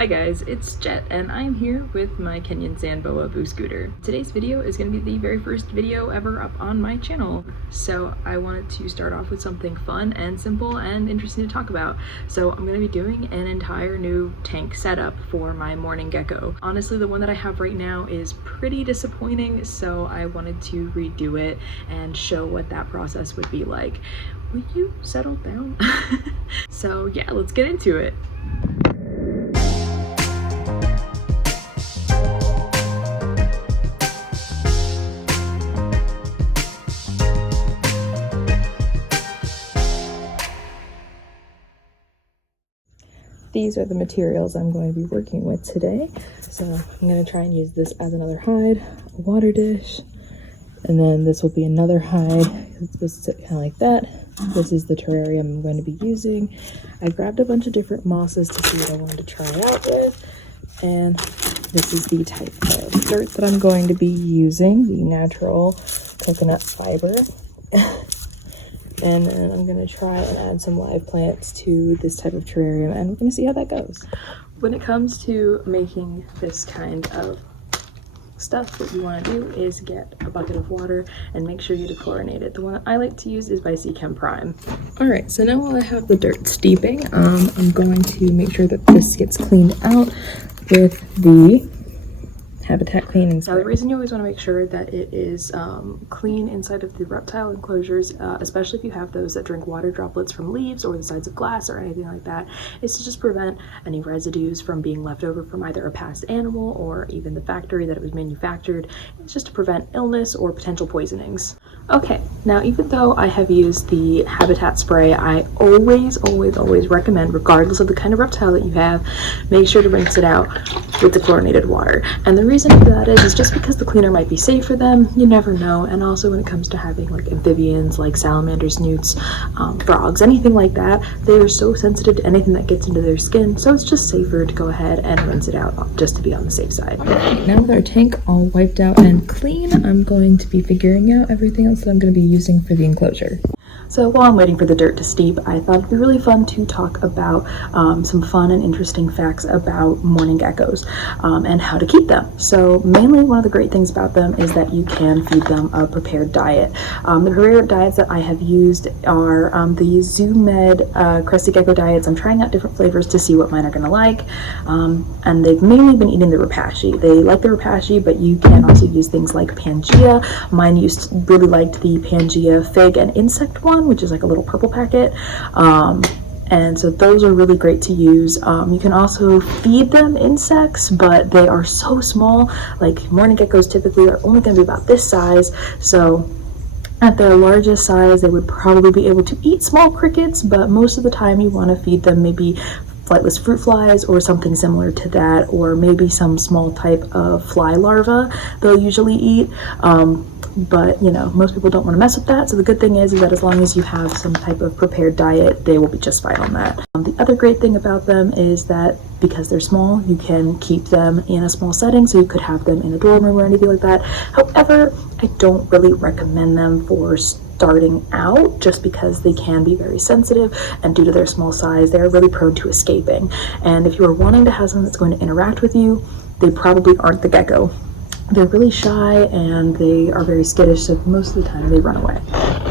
Hi guys, it's Jet and I'm here with my Kenyan Sand Boa Boo Scooter. Today's video is going to be the very first video ever up on my channel. So I wanted to start off with something fun and simple and interesting to talk about. So I'm going to be doing an entire new tank setup for my Mourning Gecko. Honestly, the one that I have right now is pretty disappointing, so I wanted to redo it and show what that process would be like. Will you settle down? So yeah, let's get into it. These are the materials I'm going to be working with today. So I'm going to try and use this as another hide, a water dish, and then this will be another hide. It's supposed to sit kind of like that. This is the terrarium I'm going to be using. I grabbed a bunch of different mosses to see what I wanted to try out with. And this is the type of dirt that I'm going to be using, the natural coconut fiber. And then I'm going to try and add some live plants to this type of terrarium, and we're going to see how that goes. When it comes to making this kind of stuff, what you want to do is get a bucket of water and make sure you dechlorinate it. The one that I like to use is by Chem Prime. Alright, so now while I have the dirt steeping, I'm going to make sure that this gets cleaned out with the habitat cleaning spray. Now, the reason you always want to make sure that it is clean inside of the reptile enclosures, especially if you have those that drink water droplets from leaves or the sides of glass or anything like that, is to just prevent any residues from being left over from either a past animal or even the factory that it was manufactured. It's just to prevent illness or potential poisonings. Okay, now even though I have used the habitat spray, I always recommend, regardless of the kind of reptile that you have, make sure to rinse it out with the chlorinated water. And the reason for that is just because the cleaner might be safe for them, you never know. And also when it comes to having like amphibians like salamanders, newts, frogs, anything like that, they are so sensitive to anything that gets into their skin, so it's just safer to go ahead and rinse it out just to be on the safe side. Alright, now with our tank all wiped out and clean, I'm going to be figuring out everything else that I'm going to be using for the enclosure. So while I'm waiting for the dirt to steep, I thought it'd be really fun to talk about some fun and interesting facts about mourning geckos and how to keep them. So mainly one of the great things about them is that you can feed them a prepared diet. The prepared diets that I have used are the Zoo Med Crested Gecko diets. I'm trying out different flavors to see what mine are going to like. And they've mainly been eating the Rapashi. They like the Rapashi, but you can also use things like Pangea. Mine really liked the Pangea fig and insect one, which is like a little purple packet. And so those are really great to use. You can also feed them insects, but they are so small. Like mourning geckos typically are only going to be about this size. So at their largest size, they would probably be able to eat small crickets, but most of the time you want to feed them maybe flightless fruit flies or something similar to that, or maybe some small type of fly larva they'll usually eat. But you know, most people don't want to mess with that, so the good thing is that as long as you have some type of prepared diet, they will be just fine on that. The other great thing about them is that because they're small, you can keep them in a small setting, so you could have them in a dorm room or anything like that. However, I don't really recommend them for starting out, just because they can be very sensitive, and due to their small size, they're really prone to escaping. And if you are wanting to have something that's going to interact with you, they probably aren't the gecko. They're really shy and they are very skittish, so most of the time they run away.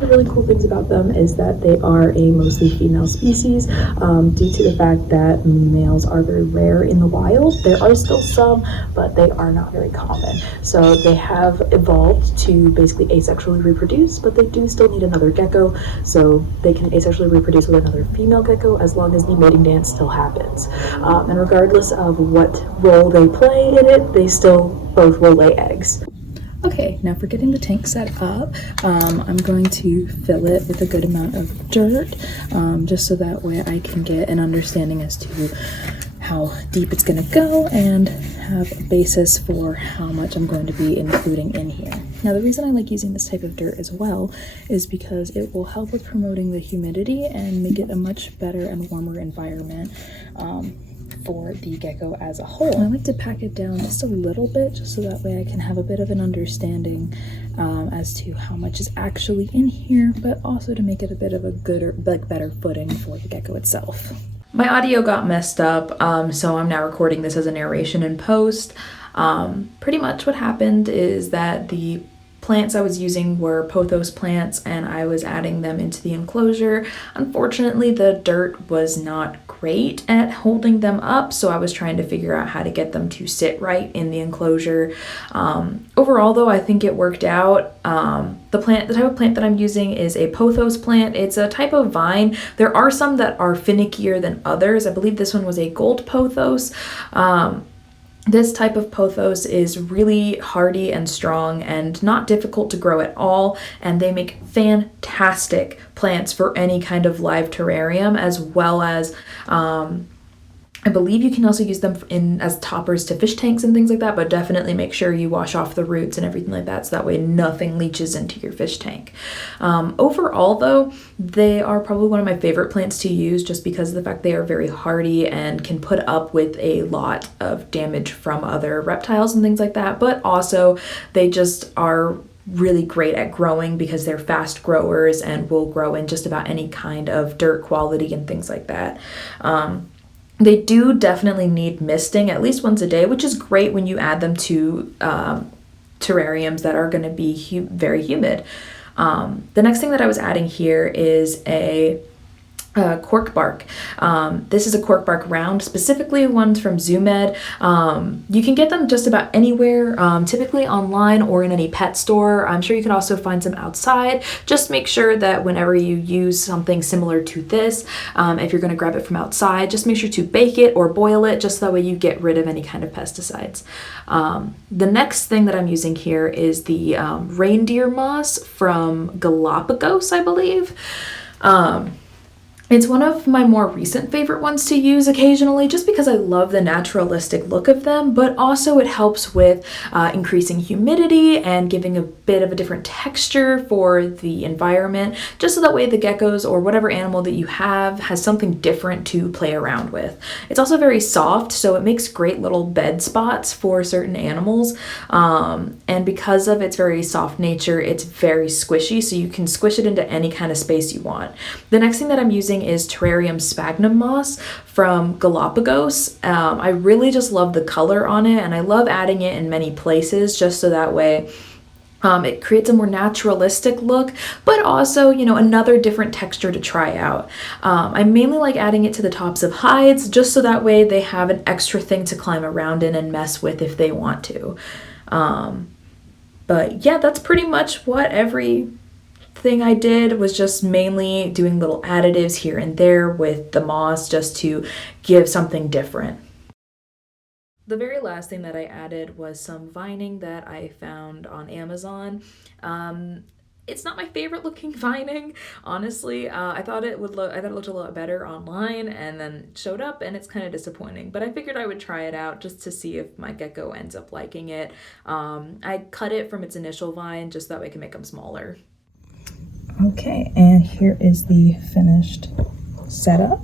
The really cool things about them is that they are a mostly female species, due to the fact that males are very rare in the wild. There are still some, but they are not very common. So they have evolved to basically asexually reproduce, but they do still need another gecko, so they can asexually reproduce with another female gecko as long as the mating dance still happens. And regardless of what role they play in it, they still both will lay eggs. Okay, now for getting the tank set up, I'm going to fill it with a good amount of dirt, just so that way I can get an understanding as to how deep it's going to go and have a basis for how much I'm going to be including in here. Now, the reason I like using this type of dirt as well is because it will help with promoting the humidity and make it a much better and warmer environment for the gecko as a whole. I like to pack it down just a little bit, just so that way I can have a bit of an understanding as to how much is actually in here, but also to make it a bit of a better footing for the gecko itself. My audio got messed up, so I'm now recording this as a narration in post. Pretty much what happened is that the plants I was using were pothos plants and I was adding them into the enclosure. Unfortunately, the dirt was not great at holding them up, so I was trying to figure out how to get them to sit right in the enclosure. Overall, though, I think it worked out. The type of plant that I'm using is a pothos plant. It's a type of vine. There are some that are finickier than others. I believe this one was a gold pothos. This type of pothos is really hardy and strong and not difficult to grow at all, and they make fantastic plants for any kind of live terrarium, as well as I believe you can also use them as toppers to fish tanks and things like that, but definitely make sure you wash off the roots and everything like that so that way nothing leaches into your fish tank. Overall, though, they are probably one of my favorite plants to use just because of the fact they are very hardy and can put up with a lot of damage from other reptiles and things like that, but also they just are really great at growing because they're fast growers and will grow in just about any kind of dirt quality and things like that. They do definitely need misting at least once a day, which is great when you add them to terrariums that are going to be very humid. The next thing that I was adding here is a cork bark. This is a cork bark round, specifically ones from ZooMed. You can get them just about anywhere, typically online or in any pet store. I'm sure you can also find some outside. Just make sure that whenever you use something similar to this, if you're going to grab it from outside, just make sure to bake it or boil it, just so that way you get rid of any kind of pesticides. The next thing that I'm using here is the reindeer moss from Galapagos, I believe. It's one of my more recent favorite ones to use occasionally just because I love the naturalistic look of them, but also it helps with increasing humidity and giving a bit of a different texture for the environment, just so that way the geckos or whatever animal that you have has something different to play around with. It's also very soft, so it makes great little bed spots for certain animals, and because of its very soft nature, it's very squishy, so you can squish it into any kind of space you want. The next thing that I'm using is terrarium sphagnum moss from Galapagos. I really just love the color on it, and I love adding it in many places just so that way it creates a more naturalistic look, but also, another different texture to try out. I mainly like adding it to the tops of hides just so that way they have an extra thing to climb around in and mess with if they want to. But yeah, that's pretty much what every thing I did was just mainly doing little additives here and there with the moss just to give something different. The very last thing that I added was some vining that I found on Amazon. It's not my favorite looking vining, honestly. I thought it looked a lot better online, and then it showed up, and it's kind of disappointing. But I figured I would try it out just to see if my gecko ends up liking it. I cut it from its initial vine just so that way I can make them smaller. Okay, and here is the finished setup.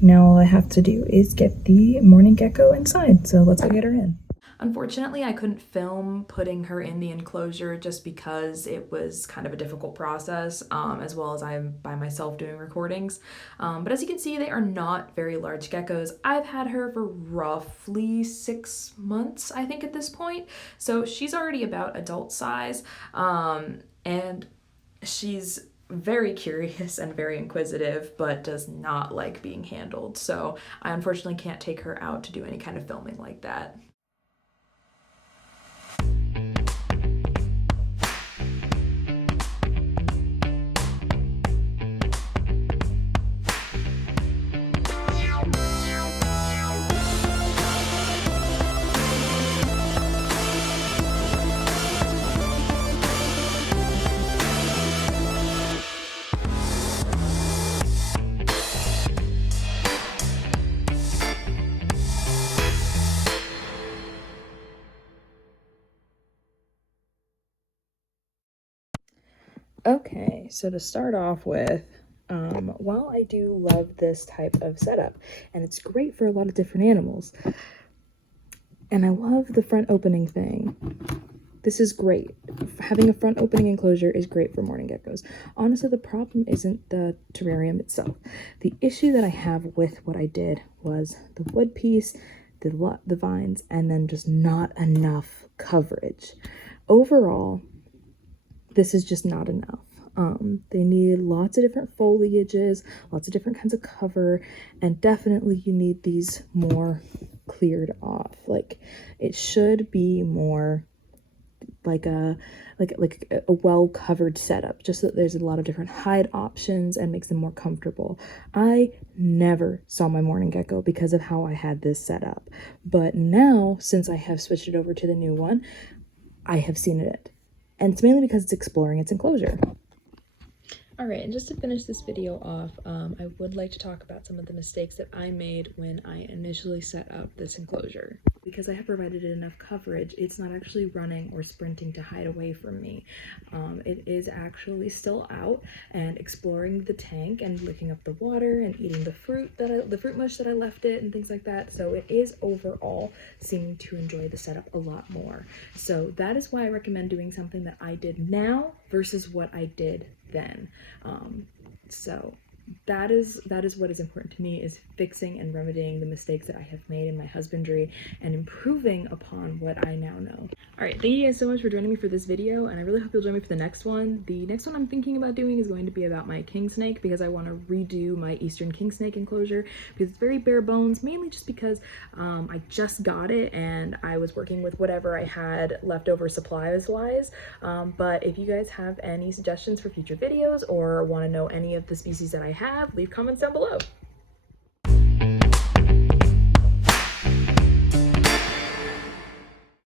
Now all I have to do is get the Mourning gecko inside, so let's go get her in. Unfortunately, I couldn't film putting her in the enclosure just because it was kind of a difficult process, as well as I'm by myself doing recordings. But as you can see, they are not very large geckos. I've had her for roughly 6 months, I think, at this point. So she's already about adult size, and she's very curious and very inquisitive, but does not like being handled. So I unfortunately can't take her out to do any kind of filming like that. Okay, so to start off with, while I do love this type of setup, and it's great for a lot of different animals, and I love the front opening thing, This is great. Having a front opening enclosure is great for mourning geckos. Honestly, the problem isn't the terrarium itself. The issue that I have with what I did was the wood piece, the vines, and then just not enough coverage. Overall, this is just not enough. They need lots of different foliages, lots of different kinds of cover, and definitely you need these more cleared off. Like, it should be more like a well covered setup, just so that there's a lot of different hide options and makes them more comfortable. I never saw my mourning gecko because of how I had this set up, but now since I have switched it over to the new one, I have seen it, and it's mainly because it's exploring its enclosure. All right, and just to finish this video off, I would like to talk about some of the mistakes that I made when I initially set up this enclosure. Because I have provided it enough coverage, it's not actually running or sprinting to hide away from me. It is actually still out and exploring the tank and licking up the water and eating the fruit mush that I left it and things like that. So it is overall seeming to enjoy the setup a lot more. So that is why I recommend doing something that I did now versus what I did then. So that is what is important to me, is fixing and remedying the mistakes that I have made in my husbandry and improving upon what I now know. All right, thank you guys so much for joining me for this video, and I really hope you'll join me for the next one. The next one I'm thinking about doing is going to be about my king snake, because I want to redo my eastern king snake enclosure, because it's very bare bones, mainly just because I just got it and I was working with whatever I had leftover supplies wise. But if you guys have any suggestions for future videos or want to know any of the species that I have, leave comments down below.